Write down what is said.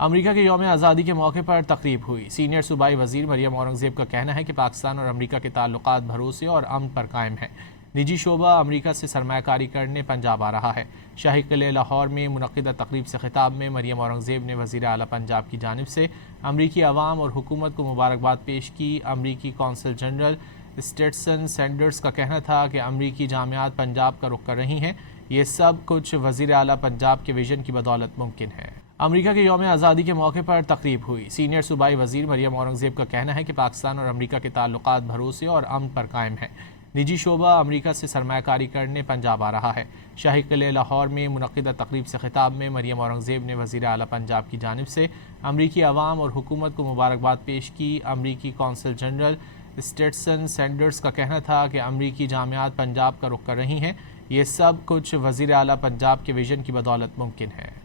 امریکہ کے یوم آزادی کے موقع پر تقریب ہوئی۔ سینئر صوبائی وزیر مریم اورنگزیب کا کہنا ہے کہ پاکستان اور امریکہ کے تعلقات بھروسے اور امن پر قائم ہیں۔ نجی شعبہ امریکہ سے سرمایہ کاری کرنے پنجاب آ رہا ہے۔ شاہی قلعہ لاہور میں منعقدہ تقریب سے خطاب میں مریم اورنگزیب نے وزیر اعلیٰ پنجاب کی جانب سے امریکی عوام اور حکومت کو مبارکباد پیش کی۔ امریکی قونصل جنرل اسٹیٹسن سینڈرز کا کہنا تھا کہ امریکی جامعات پنجاب کا رخ کر رہی ہیں۔ یہ سب کچھ وزیر اعلیٰ پنجاب کے ویژن کی بدولت ممکن ہے۔ امریکہ کے یوم آزادی کے موقع پر تقریب ہوئی۔ سینئر صوبائی وزیر مریم اورنگزیب کا کہنا ہے کہ پاکستان اور امریکہ کے تعلقات بھروسے اور امن پر قائم ہیں۔ نجی شعبہ امریکہ سے سرمایہ کاری کرنے پنجاب آ رہا ہے۔ شاہی قلعہ لاہور میں منعقدہ تقریب سے خطاب میں مریم اورنگزیب نے وزیر اعلیٰ پنجاب کی جانب سے امریکی عوام اور حکومت کو مبارکباد پیش کی۔ امریکی قونصل جنرل اسٹیٹسن سینڈرز کا کہنا تھا کہ امریکی جامعات پنجاب کا رخ کر رہی ہیں۔ یہ سب کچھ وزیر اعلیٰ پنجاب کے ویژن کی بدولت ممکن ہے۔